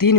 3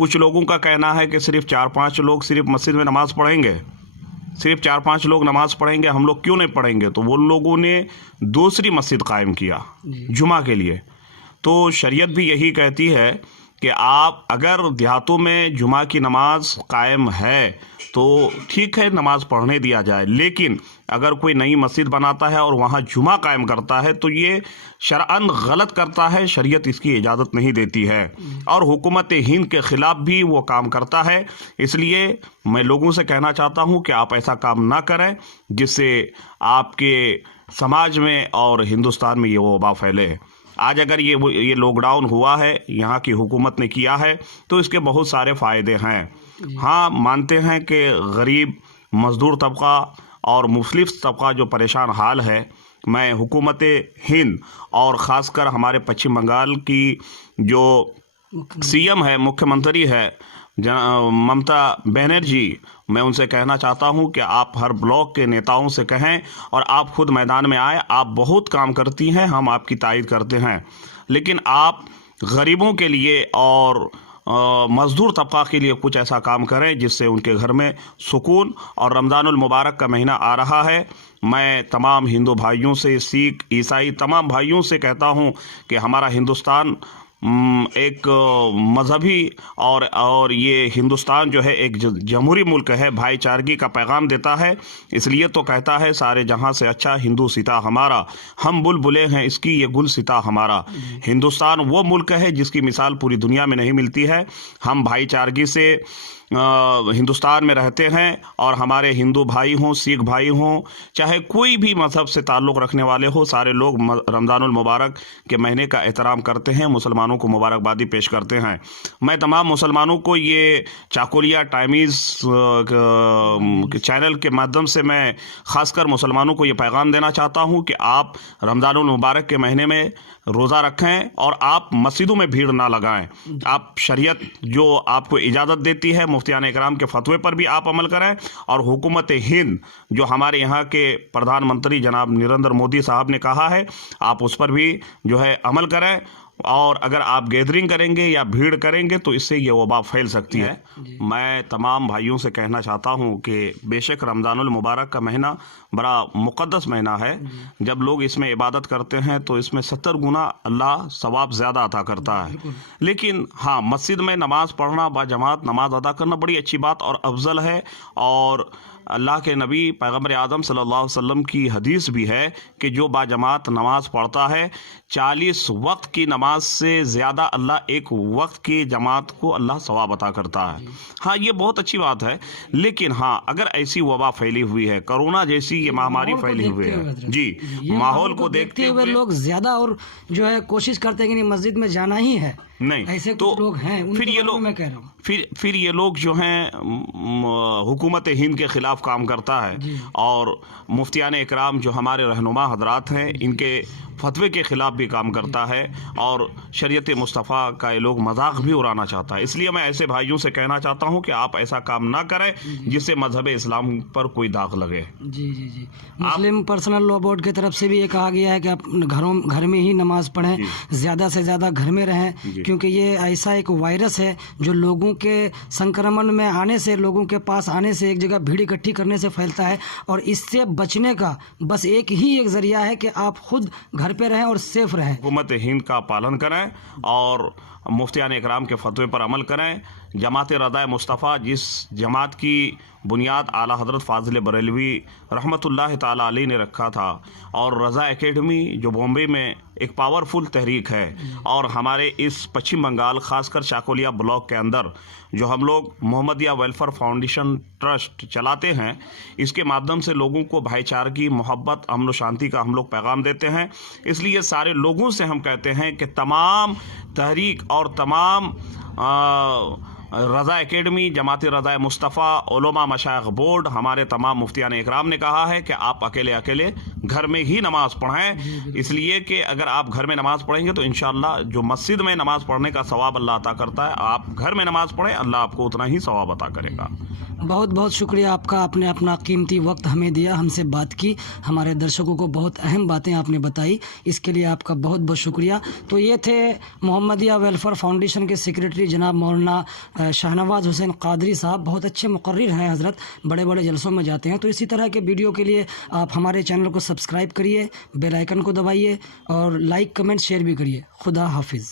کچھ لوگوں کا کہنا ہے کہ صرف 4-5 لوگ صرف مسجد میں نماز پڑھیں گے، صرف 4-5 لوگ نماز پڑھیں گے، ہم لوگ کیوں نہیں پڑھیں گے؟ تو وہ لوگوں نے دوسری مسجد قائم کیا جمعہ کے لیے۔ تو شریعت بھی یہی کہتی ہے کہ آپ اگر دیہاتوں میں جمعہ کی نماز قائم ہے تو ٹھیک ہے، نماز پڑھنے دیا جائے، لیکن اگر کوئی نئی مسجد بناتا ہے اور وہاں جمعہ قائم کرتا ہے تو یہ شرعاً غلط کرتا ہے، شریعت اس کی اجازت نہیں دیتی ہے، اور حکومت ہند کے خلاف بھی وہ کام کرتا ہے۔ اس لیے میں لوگوں سے کہنا چاہتا ہوں کہ آپ ایسا کام نہ کریں جس سے آپ کے سماج میں اور ہندوستان میں یہ وبا پھیلے۔ آج اگر یہ لاک ڈاؤن ہوا ہے، یہاں کی حکومت نے کیا ہے، تو اس کے بہت سارے فائدے ہیں۔ ہاں، مانتے ہیں کہ غریب مزدور طبقہ اور مفلس طبقہ جو پریشان حال ہے، میں حکومت ہند اور خاص کر ہمارے پچھم بنگال کی جو سی ایم ہے، مکھیہ منتری ہے ممتا بنرجی، میں ان سے کہنا چاہتا ہوں کہ آپ ہر بلاک کے نیتاؤں سے کہیں اور آپ خود میدان میں آئیں۔ آپ بہت کام کرتی ہیں، ہم آپ کی تائید کرتے ہیں، لیکن آپ غریبوں کے لیے اور مزدور طبقہ کے لیے کچھ ایسا کام کریں جس سے ان کے گھر میں سکون۔ اور رمضان المبارک کا مہینہ آ رہا ہے، میں تمام ہندو بھائیوں سے، سکھ عیسائی تمام بھائیوں سے کہتا ہوں کہ ہمارا ہندوستان ایک مذہبی اور یہ ہندوستان جو ہے ایک جمہوری ملک ہے، بھائی چارگی کا پیغام دیتا ہے۔ اس لیے تو کہتا ہے سارے جہاں سے اچھا ہندو ستا ہمارا، ہم بلبلے ہیں اس کی یہ گل ستا ہمارا۔ ہندوستان وہ ملک ہے جس کی مثال پوری دنیا میں نہیں ملتی ہے۔ ہم بھائی چارگی سے ہندوستان میں رہتے ہیں، اور ہمارے ہندو بھائی ہوں، سکھ بھائی ہوں، چاہے کوئی بھی مذہب سے تعلق رکھنے والے ہو، سارے لوگ رمضان المبارک کے مہینے کا احترام کرتے ہیں، مسلمانوں کو مبارکبادی پیش کرتے ہیں۔ میں تمام مسلمانوں کو یہ چاکولیا ٹائمز چینل کے مادھیم سے میں خاص کر مسلمانوں کو یہ پیغام دینا چاہتا ہوں کہ آپ رمضان المبارک کے مہینے میں روزہ رکھیں اور آپ مسجدوں میں بھیڑ نہ لگائیں۔ آپ شریعت جو آپ کو اجازت دیتی ہے، مفتیان اکرام کے فتوے پر بھی آپ عمل کریں، اور حکومت ہند جو ہمارے یہاں کے پردھان منتری جناب نریندر مودی صاحب نے کہا ہے، آپ اس پر بھی جو ہے عمل کریں۔ اور اگر آپ گیدرنگ کریں گے یا بھیڑ کریں گے تو اس سے یہ وبا پھیل سکتی ہے۔ میں تمام بھائیوں سے کہنا چاہتا ہوں کہ بے شک رمضان المبارک کا مہینہ بڑا مقدس مہینہ ہے، جب لوگ اس میں عبادت کرتے ہیں تو اس میں 70 گنا اللہ ثواب زیادہ عطا کرتا ہے۔ لیکن ہاں، مسجد میں نماز پڑھنا، با جماعت نماز ادا کرنا بڑی اچھی بات اور افضل ہے، اور اللہ کے نبی پیغمبر اعظم صلی اللہ علیہ وسلم کی حدیث بھی ہے کہ جو با جماعت نماز پڑھتا ہے 40 وقت کی نماز سے زیادہ اللہ ایک وقت کی جماعت کو اللہ ثواب عطا کرتا ہے۔ ہاں، یہ بہت اچھی بات ہے، لیکن ہاں اگر ایسی وبا پھیلی ہوئی ہے، کرونا جیسی یہ مہاماری پھیلی ہوئی ہے، جی، ماحول کو دیکھتے ہوئے لوگ زیادہ اور جو ہے کوشش کرتے ہیں کہ مسجد میں جانا ہی ہے، نہیں ایسے تو لوگ ہیں، پھر یہ لوگ میں کہہ رہا ہوں پھر یہ لوگ جو ہیں حکومت ہند کے خلاف کام کرتا ہے، اور مفتیان اکرام جو ہمارے رہنما حضرات ہیں ان کے فتوے کے خلاف بھی کام کرتا ہے، اور شریعت مصطفیٰ کا یہ لوگ مذاق بھی اڑانا چاہتا ہے۔ اس لیے میں ایسے بھائیوں سے کہنا چاہتا ہوں کہ آپ ایسا کام نہ کریں جس سے مذہب اسلام پر کوئی داغ لگے۔ جی مسلم پرسنل لا بورڈ کی طرف سے بھی یہ کہا گیا ہے کہ آپ گھر میں ہی نماز پڑھیں، زیادہ سے زیادہ گھر میں رہیں، کیونکہ یہ ایسا ایک وائرس ہے جو لوگوں کے سنکرمن میں آنے سے، لوگوں کے پاس آنے سے، ایک جگہ بھیڑ اکٹھی کرنے سے پھیلتا ہے، اور اس سے بچنے کا بس ایک ذریعہ ہے کہ آپ خود گھر پہ رہیں اور سیف رہیں۔ حکومت ہند کا پالن کریں اور مفتیان اکرام کے فتوے پر عمل کریں۔ جماعت رضا مصطفیٰ، جس جماعت کی بنیاد اعلیٰ حضرت فاضل بریلوی رحمۃ اللہ تعالیٰ علیہ نے رکھا تھا، اور رضا اکیڈمی جو بامبے میں ایک پاورفل تحریک ہے، اور ہمارے اس پچھم بنگال خاص کر چاکولیا بلاک کے اندر جو ہم لوگ محمدیہ ویلفیئر فاؤنڈیشن ٹرسٹ چلاتے ہیں، اس کے مادھیم سے لوگوں کو بھائی چارگی، محبت، امن و شانتی کا ہم لوگ پیغام دیتے ہیں۔ اس لیے سارے لوگوں سے ہم کہتے ہیں کہ تمام تحریک اور تمام رضا اکیڈمی، جماعت رضا مصطفیٰ، علماء مشائخ بورڈ، ہمارے تمام مفتیان اکرام نے کہا ہے کہ آپ اکیلے گھر میں ہی نماز پڑھیں، اس لیے کہ اگر آپ گھر میں نماز پڑھیں گے تو انشاءاللہ جو مسجد میں نماز پڑھنے کا ثواب اللہ عطا کرتا ہے، آپ گھر میں نماز پڑھیں، اللہ آپ کو اتنا ہی ثواب عطا کرے گا۔ بہت بہت شکریہ آپ کا، آپ نے اپنا قیمتی وقت ہمیں دیا، ہم سے بات کی، ہمارے درشکوں کو بہت اہم باتیں آپ نے بتائی، اس کے لیے آپ کا بہت بہت شکریہ۔ تو یہ تھے محمدیہ ویلفیئر فاؤنڈیشن کے سیکریٹری جناب مولانا شاہنواز حسین قادری صاحب، بہت اچھے مقرر ہیں حضرت، بڑے بڑے جلسوں میں جاتے ہیں۔ تو اسی طرح کے ویڈیو کے لیے آپ ہمارے چینل کو سبسکرائب کریے، بیل آئیکن کو دبائیے اور لائک کمنٹ شیئر بھی کریے۔ خدا حافظ۔